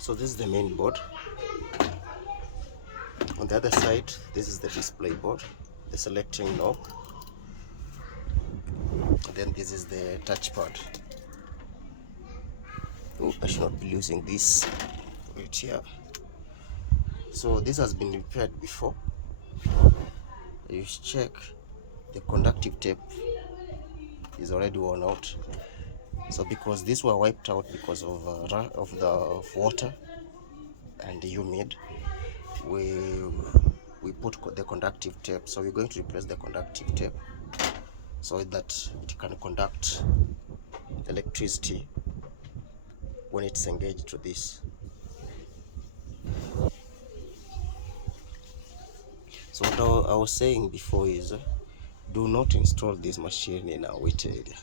So this is the main board. On the other side, this is the display board, the selecting knob. Then this is the touchpad. Oh, I should not be losing this right here. So this has been repaired before. You check, the conductive tape is already worn out. So because these were wiped out because of the water and the humid, we put the conductive tape. So we're going to replace the conductive tape so that it can conduct electricity when it's engaged to this. So what I was saying before is, do not install this machine in a wet area,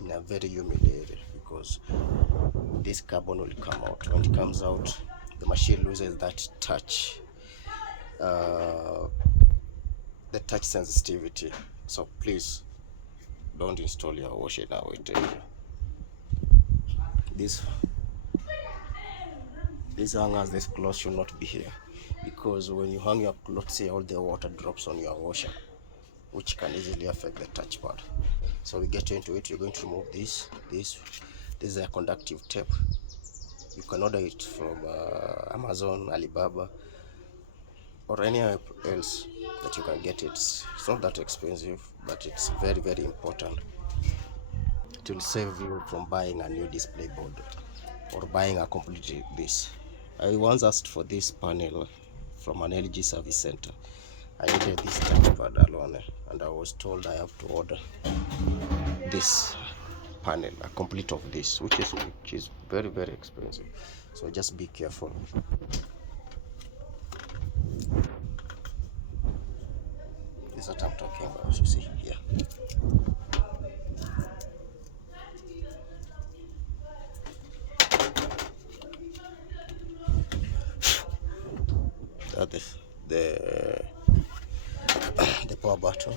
in a very humid area, because this carbon will come out. When it comes out, the machine loses that touch, the touch sensitivity. So please don't install your washer in a wet area. These hangers, this cloth should not be here, because when you hang your clothes here, all the water drops on your washer, which can easily affect the touchpad. So we get into it. You're going to remove this. This is a conductive tape. You can order it from Amazon, Alibaba, or anywhere else that you can get it. It's not that expensive, but it's very, very important. It will save you from buying a new display board or buying a complete this. I once asked for this panel from an LG service center. I needed this touchpad alone, and I was told I have to order this panel, a complete of this, which is very, very expensive. So just be careful. This is what I'm talking about. You see here. That is the power button,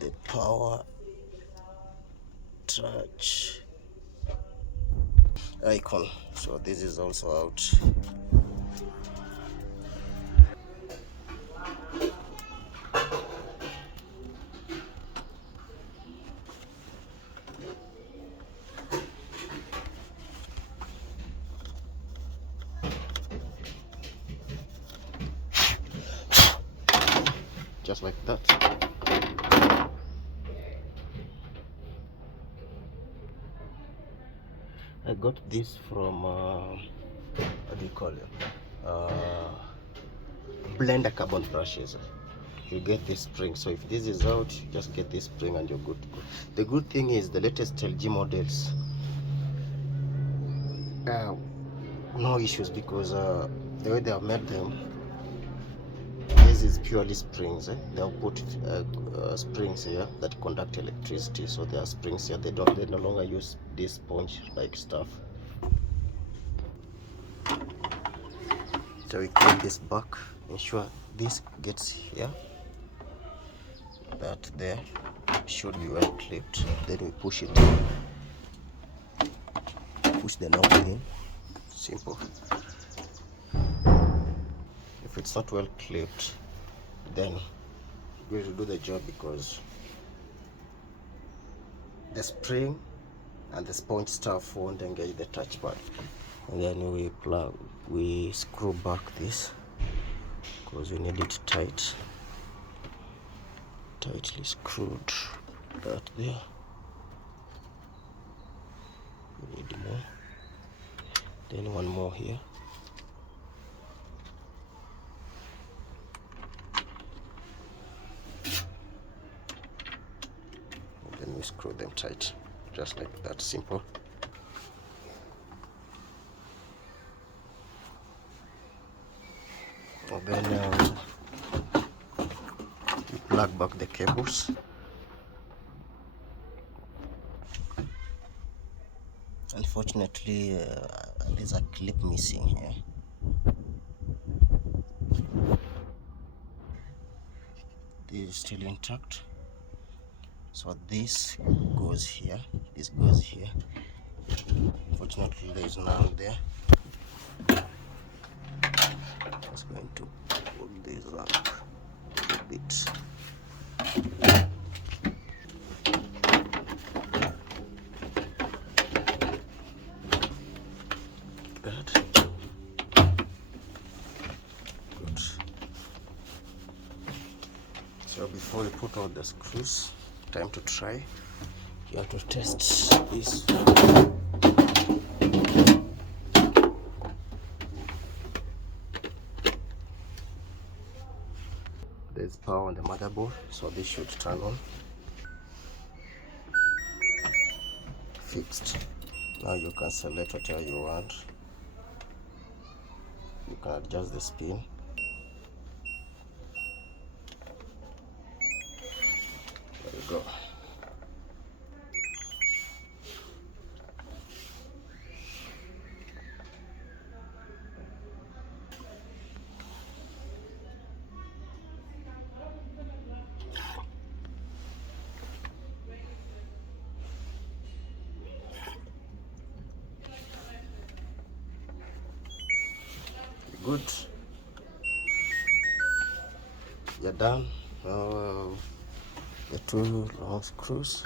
the power touch icon. So this is also out. Just like that. I got this from what do you call it? Blender carbon brushes. You get this spring. So if this is out, you just get this spring and you're good to go. The good thing is the latest LG models, no issues, because the way they have made them, this is purely springs. They'll put springs here that conduct electricity. So there are springs here. They no longer use this sponge like stuff. So we clean this back, ensure this gets here, that there should be well clipped. Then we push it in, push the knob in. Simple. If it's not well clipped, then we're going to do the job, because the spring and the sponge stuff won't engage the touchpad. And then we screw back this, because we need it tightly screwed. That there. We need more. Then one more here. And then we screw them tight, just like that. Simple. And then we plug back the cables. Unfortunately, there's a clip missing here. This is still intact. So this goes here, this goes here. Unfortunately, there is none there. Just going to pull this up a bit. Good. So before we put all the screws, time to try. You have to test this. There's power on the motherboard, so this should turn on. Fixed. Now you can select whatever you want. You can adjust the spin. There you go. Good. You're done. The two long screws.